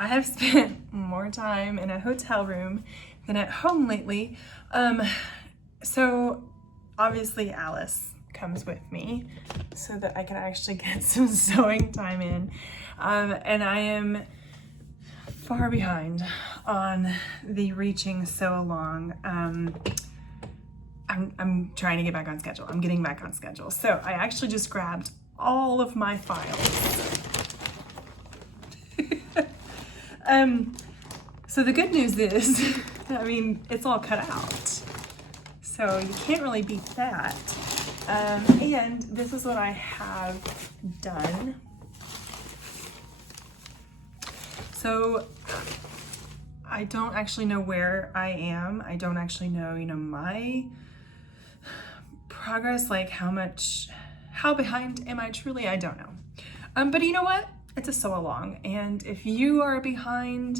I have spent more time in a hotel room than at home lately. So obviously Alice comes with me so that I can actually get some sewing time in. And I am far behind on the reaching Sewalong. I'm trying to get back on schedule. I'm getting back on schedule. So I actually just grabbed all of my files. So the good news is, I mean, it's all cut out. So you can't really beat that. And this is what I have done. So I don't actually know where I am. I don't actually know, my progress, like how behind am I truly? I don't know. But you know what? It's a sew along. And if you are behind,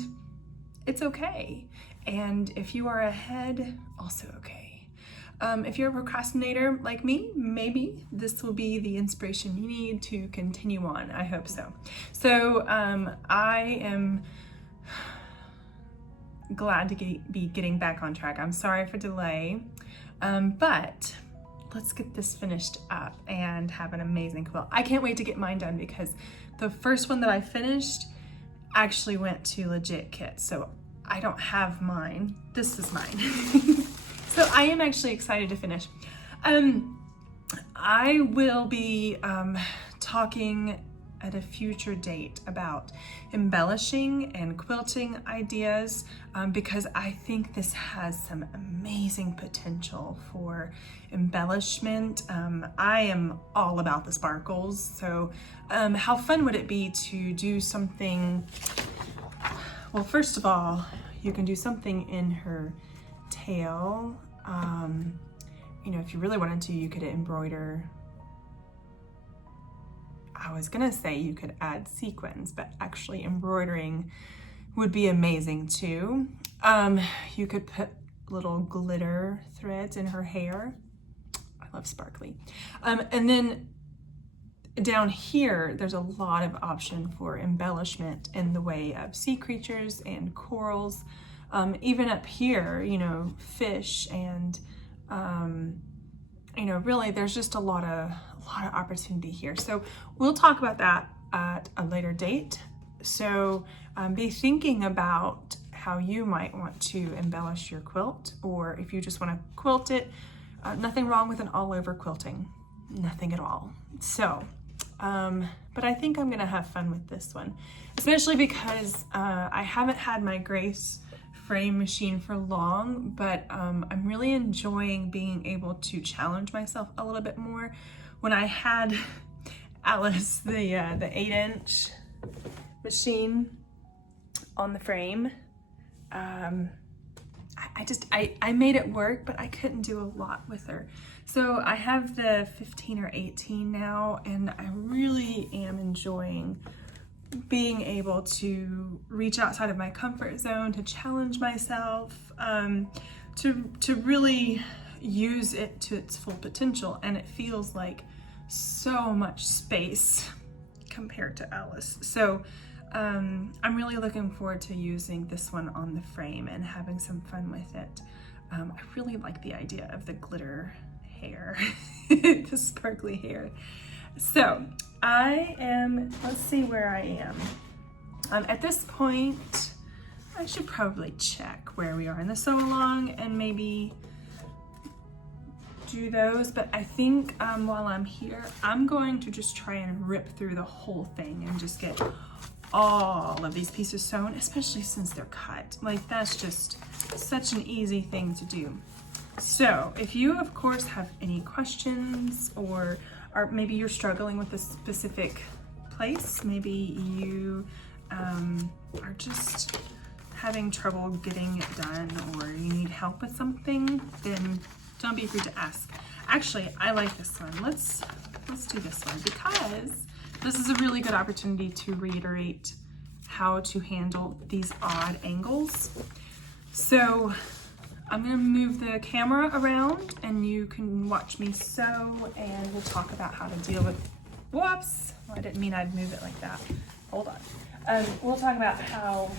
it's okay. And if you are ahead, also okay. If you're a procrastinator like me, maybe this will be the inspiration you need to continue on. I hope so. So I am glad to be getting back on track. I'm sorry for delay, but let's get this finished up and have an amazing quilt. I can't wait to get mine done because the first one that I finished actually went to legit kits. So I don't have mine. This is mine. So I am actually excited to finish. I will be talking at a future date about embellishing and quilting ideas because I think this has some amazing potential for embellishment. I am all about the sparkles, so how fun would it be to do something? Well, first of all, you can do something in her tail. If you really wanted to, you could embroider. I was gonna say you could add sequins, but actually embroidering would be amazing too. You could put little glitter threads in her hair. I love sparkly. And then down here, there's a lot of option for embellishment in the way of sea creatures and corals. Even up here, fish and, really there's just a lot of opportunity here. So we'll talk about that at a later date. So be thinking about how you might want to embellish your quilt, or if you just want to quilt it, nothing wrong with an all over quilting, nothing at all. So, but I think I'm gonna have fun with this one, especially because I haven't had my Grace frame machine for long, but I'm really enjoying being able to challenge myself a little bit more. When I had Alice, the 8-inch machine on the frame, I made it work, but I couldn't do a lot with her. So I have the 15 or 18 now, and I really am enjoying being able to reach outside of my comfort zone, to challenge myself, to really use it to its full potential. And it feels like so much space compared to Alice. So I'm really looking forward to using this one on the frame and having some fun with it. I really like the idea of the glitter hair, the sparkly hair. So let's see where I am. At this point, I should probably check where we are in the sew along and maybe do those, but I think while I'm here, I'm going to just try and rip through the whole thing and just get all of these pieces sewn, especially since they're cut. Like, that's just such an easy thing to do. So if you, of course, have any questions, or maybe you're struggling with a specific place, maybe you are just having trouble getting it done, or you need help with something, then don't be afraid to ask. Actually, I like this one. Let's do this one, because this is a really good opportunity to reiterate how to handle these odd angles. So I'm gonna move the camera around and you can watch me sew, and we'll talk about how to deal with, whoops, I didn't mean I'd move it like that. Hold we'll talk about how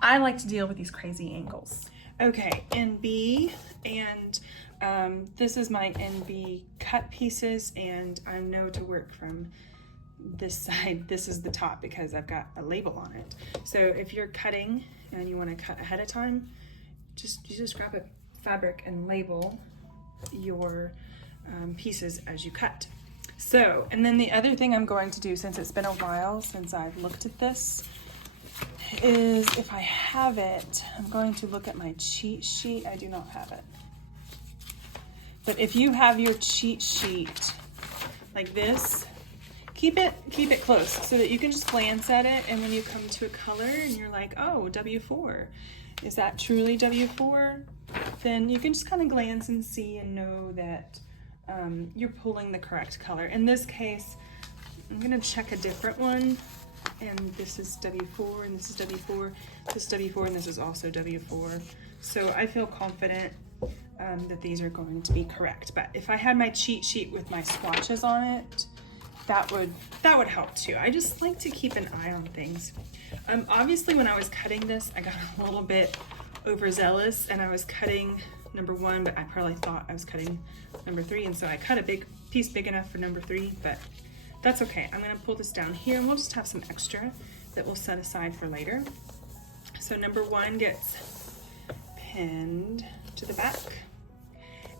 I like to deal with these crazy angles. Okay, NB, and this is my NB cut pieces, and I know to work from this side. This is the top because I've got a label on it. So if you're cutting and you want to cut ahead of time, you just grab a fabric and label your pieces as you cut. So, and then the other thing I'm going to do, since it's been a while since I've looked at this, is if I have it, I'm going to look at my cheat sheet. I do not have it. But if you have your cheat sheet like this, keep it close so that you can just glance at it, and when you come to a color and you're like, oh, W4, is that truly W4? Then you can just kind of glance and see and know that you're pulling the correct color. In this case, I'm gonna check a different one, and this is W4, and this is W4, this is W4, and this is also W4. So I feel confident that these are going to be correct. But if I had my cheat sheet with my swatches on it, that would help too. I just like to keep an eye on things. Obviously when I was cutting this, I got a little bit overzealous, and I was cutting number 1, but I probably thought I was cutting number 3, and so I cut a big piece big enough for number 3, but that's okay. I'm gonna pull this down here, and we'll just have some extra that we'll set aside for later. So number 1 gets pinned to the back,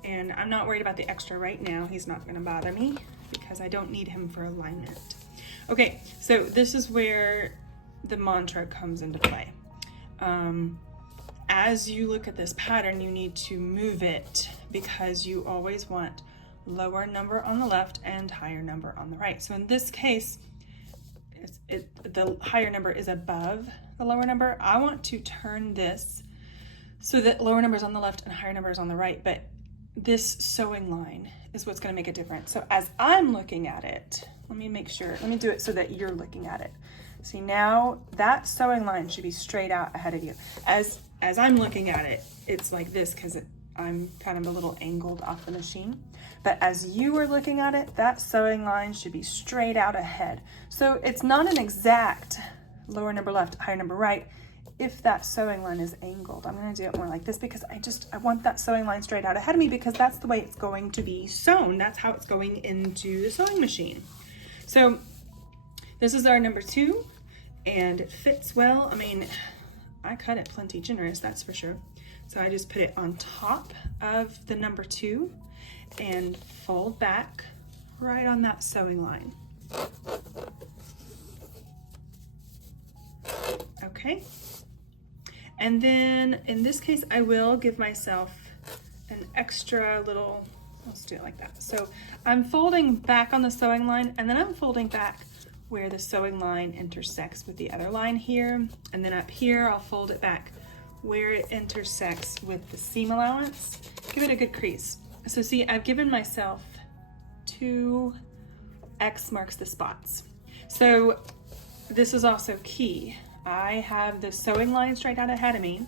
and I'm not worried about the extra right now. He's not gonna bother me because I don't need him for alignment. Okay, so this is where the mantra comes into play. As you look at this pattern, you need to move it because you always want lower number on the left and higher number on the right. So in this case, the higher number is above the lower number. I want to turn this so that lower number is on the left and higher number is on the right, but this sewing line is what's going to make a difference. So as I'm looking at it, let me do it so that you're looking at it. See, now that sewing line should be straight out ahead of you. As I'm looking at it, it's like this because I'm kind of a little angled off the machine. But as you are looking at it, that sewing line should be straight out ahead. So it's not an exact lower number left, higher number right if that sewing line is angled. I'm going to do it more like this because I want that sewing line straight out ahead of me because that's the way it's going to be sewn. That's how it's going into the sewing machine. So this is our number 2, and it fits well. I mean, I cut it plenty generous, that's for sure. So I just put it on top of the number 2 and fold back right on that sewing line. Okay. And then in this case, I will give myself an extra little, let's do it like that. So I'm folding back on the sewing line, and then I'm folding back where the sewing line intersects with the other line here. And then up here, I'll fold it back where it intersects with the seam allowance. Give it a good crease. So see, I've given myself 2 X marks the spots. So this is also key. I have the sewing line straight out ahead of me.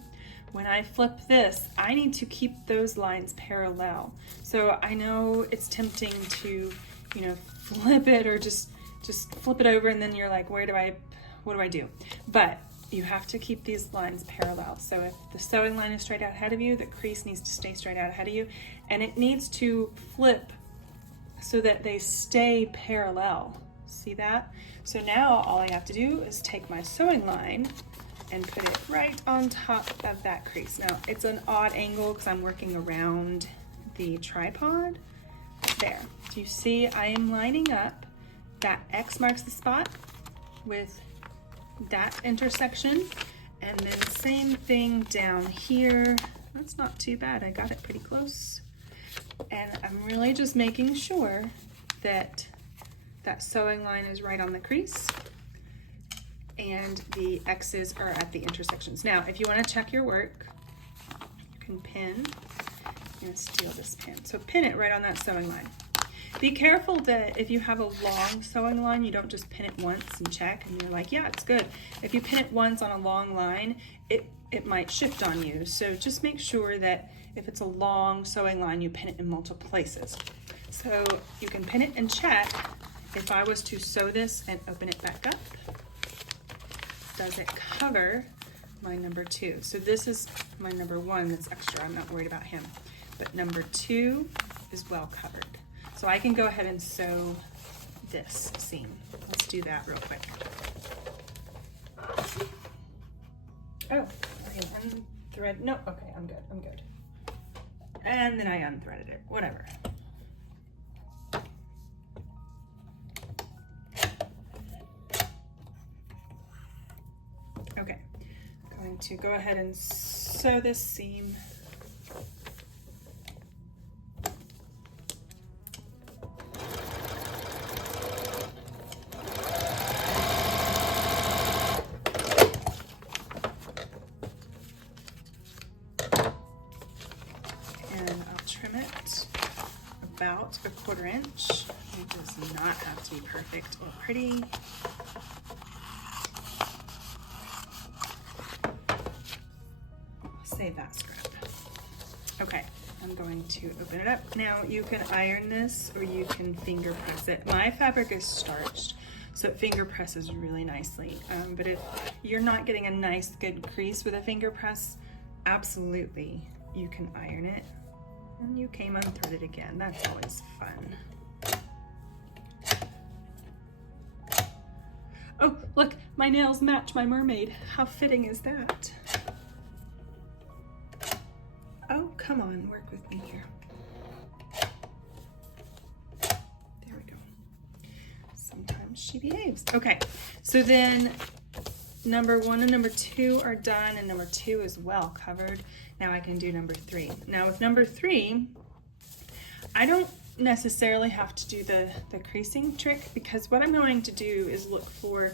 When I flip this, I need to keep those lines parallel. So I know it's tempting to, flip it or just flip it over, and then you're like, what do I do? But you have to keep these lines parallel. So if the sewing line is straight out ahead of you, the crease needs to stay straight out ahead of you, and it needs to flip so that they stay parallel. See that? So now all I have to do is take my sewing line and put it right on top of that crease. Now it's an odd angle because I'm working around the tripod. There. Do you see I am lining up that X marks the spot with that intersection, and then same thing down here. That's not too bad. I got it pretty close. And I'm really just making sure that that sewing line is right on the crease and the X's are at the intersections. Now, if you want to check your work, you can pin. I'm going to steal this pin. So pin it right on that sewing line. Be careful that if you have a long sewing line, you don't just pin it once and check and you're like, yeah, it's good. If you pin it once on a long line, it might shift on you. So just make sure that if it's a long sewing line, you pin it in multiple places. So you can pin it and check. If I was to sew this and open it back up, does it cover my number 2? So this is my number 1 that's extra. I'm not worried about him. But number 2 is well covered. So I can go ahead and sew this seam. Let's do that real quick. Oh, okay, unthread. No, okay, I'm good. And then I unthreaded it, whatever. Okay, I'm going to go ahead and sew this seam. About a 1/4 inch. It does not have to be perfect or pretty. Save that scrap. Okay, I'm going to open it up. Now you can iron this or you can finger press it. My fabric is starched, so it finger presses really nicely. But if you're not getting a nice good crease with a finger press, absolutely you can iron it. And you came unthreaded again. That's always fun. Oh, look, my nails match my mermaid. How fitting is that? Oh, come on, work with me here. There we go. Sometimes she behaves. Okay, so then number 1 and number 2 are done, and number 2 is well covered. Now I can do number 3. Now with number 3, I don't necessarily have to do the creasing trick, because what I'm going to do is look for a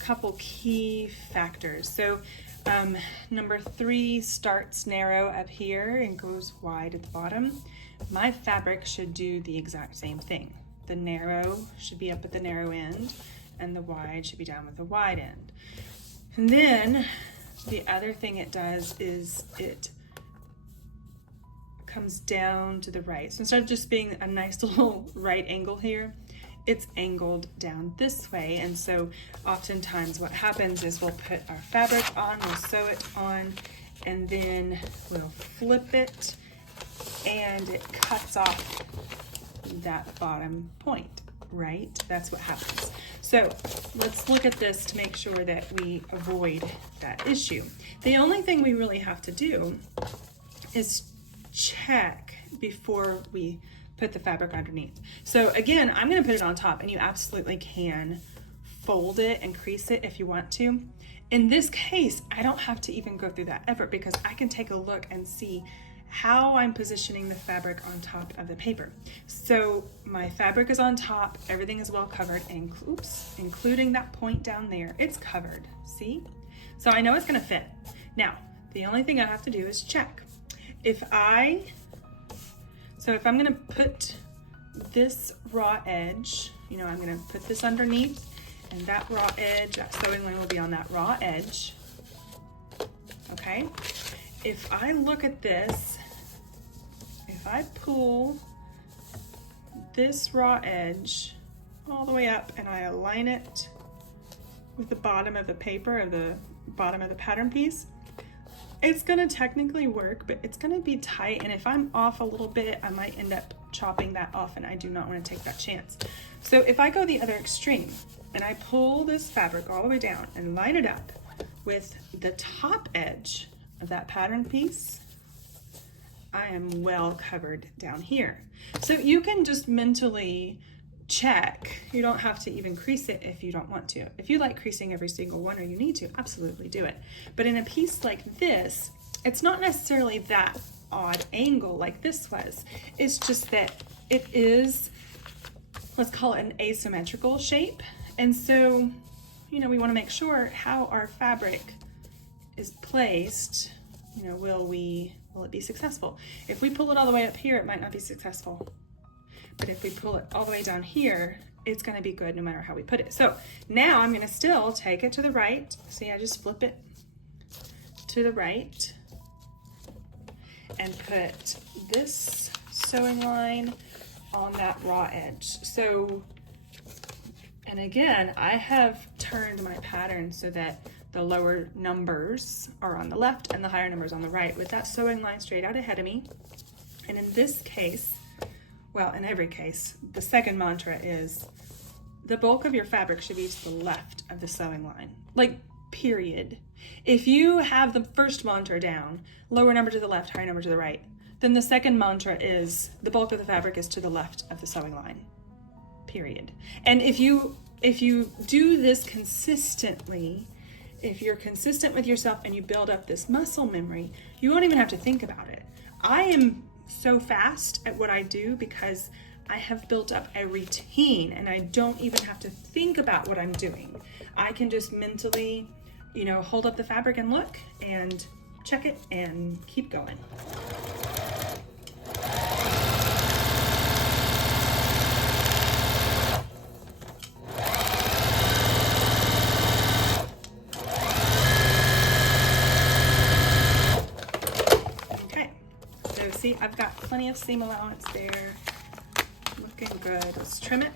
couple key factors. So number 3 starts narrow up here and goes wide at the bottom. My fabric should do the exact same thing. The narrow should be up at the narrow end, and the wide should be down with the wide end. And then the other thing it does is it comes down to the right. So instead of just being a nice little right angle here, it's angled down this way. And so oftentimes what happens is we'll put our fabric on, we'll sew it on, and then we'll flip it, and it cuts off that bottom point, right? That's what happens. So let's look at this to make sure that we avoid that issue. The only thing we really have to do is check before we put the fabric underneath. So again, I'm going to put it on top, and you absolutely can fold it and crease it if you want to. In this case, I don't have to even go through that effort, because I can take a look and see how I'm positioning the fabric on top of the paper. So my fabric is on top, everything is well covered, and including that point down there, it's covered, see? So I know it's gonna fit. Now, the only thing I have to do is check. If I'm gonna put this raw edge, I'm gonna put this underneath, and that raw edge, that sewing line will be on that raw edge, okay? If I look at this, if I pull this raw edge all the way up and I align it with the bottom of the paper, or the bottom of the pattern piece, it's gonna technically work, but it's gonna be tight, and if I'm off a little bit, I might end up chopping that off, and I do not wanna take that chance. So if I go the other extreme and I pull this fabric all the way down and line it up with the top edge of that pattern piece, I am well covered down here. So you can just mentally check. You don't have to even crease it if you don't want to. If you like creasing every single one, or you need to, absolutely do it. But in a piece like this, it's not necessarily that odd angle like this was. It's just that it is, let's call it an asymmetrical shape. And so, we want to make sure how our fabric is placed. Will it be successful? If we pull it all the way up here, it might not be successful. But if we pull it all the way down here, it's going to be good no matter how we put it. So now I'm going to still take it to the right. See, I just flip it to the right and put this sewing line on that raw edge. So, and again, I have turned my pattern so that The lower numbers are on the left and the higher numbers on the right, with that sewing line straight out ahead of me. And in this case, well, in every case, the second mantra is the bulk of your fabric should be to the left of the sewing line, like period. If you have the first mantra down, lower number to the left, higher number to the right, then the second mantra is the bulk of the fabric is to the left of the sewing line, period. And if you do this consistently, if you're consistent with yourself and you build up this muscle memory, you won't even have to think about it. I am so fast at what I do because I have built up a routine and I don't even have to think about what I'm doing. I can just mentally, hold up the fabric and look and check it and keep going. See, I've got plenty of seam allowance there. Looking good. Let's trim it.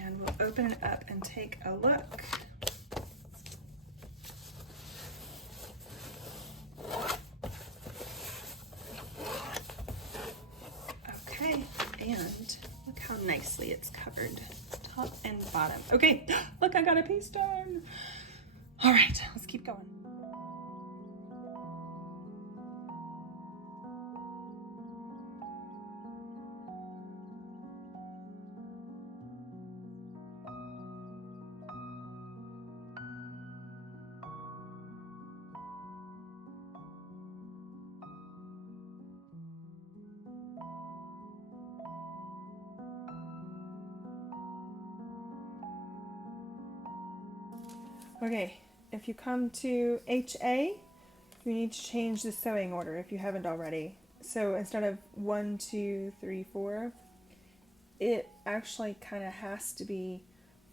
And we'll open it up and take a look. And look how nicely it's covered, top and bottom. Okay, look, I got a piece done. All right, let's keep going. Okay, if you come to HA, you need to change the sewing order if you haven't already. So instead of 1, 2, 3, 4, it actually kind of has to be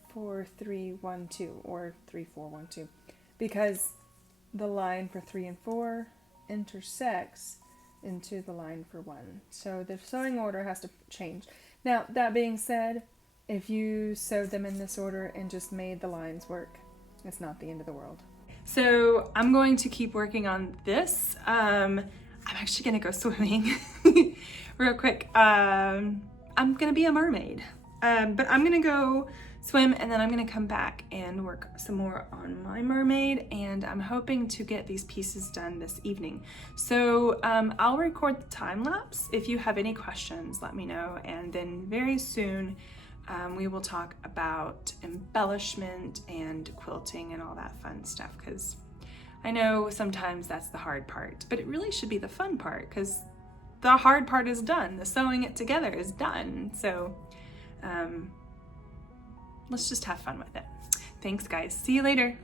4, 3, 1, 2 or 3, 4, 1, 2 because the line for 3 and 4 intersects into the line for 1. So the sewing order has to change. Now, that being said, if you sewed them in this order and just made the lines work, it's not the end of the world. So I'm going to keep working on this. I'm actually gonna go swimming real quick. I'm gonna be a mermaid, but I'm gonna go swim and then I'm gonna come back and work some more on my mermaid, and I'm hoping to get these pieces done this evening. So I'll record the time lapse. If you have any questions, let me know, and then very soon we will talk about embellishment and quilting and all that fun stuff, because I know sometimes that's the hard part, but it really should be the fun part because the hard part is done. The sewing it together is done. So let's just have fun with it. Thanks, guys. See you later.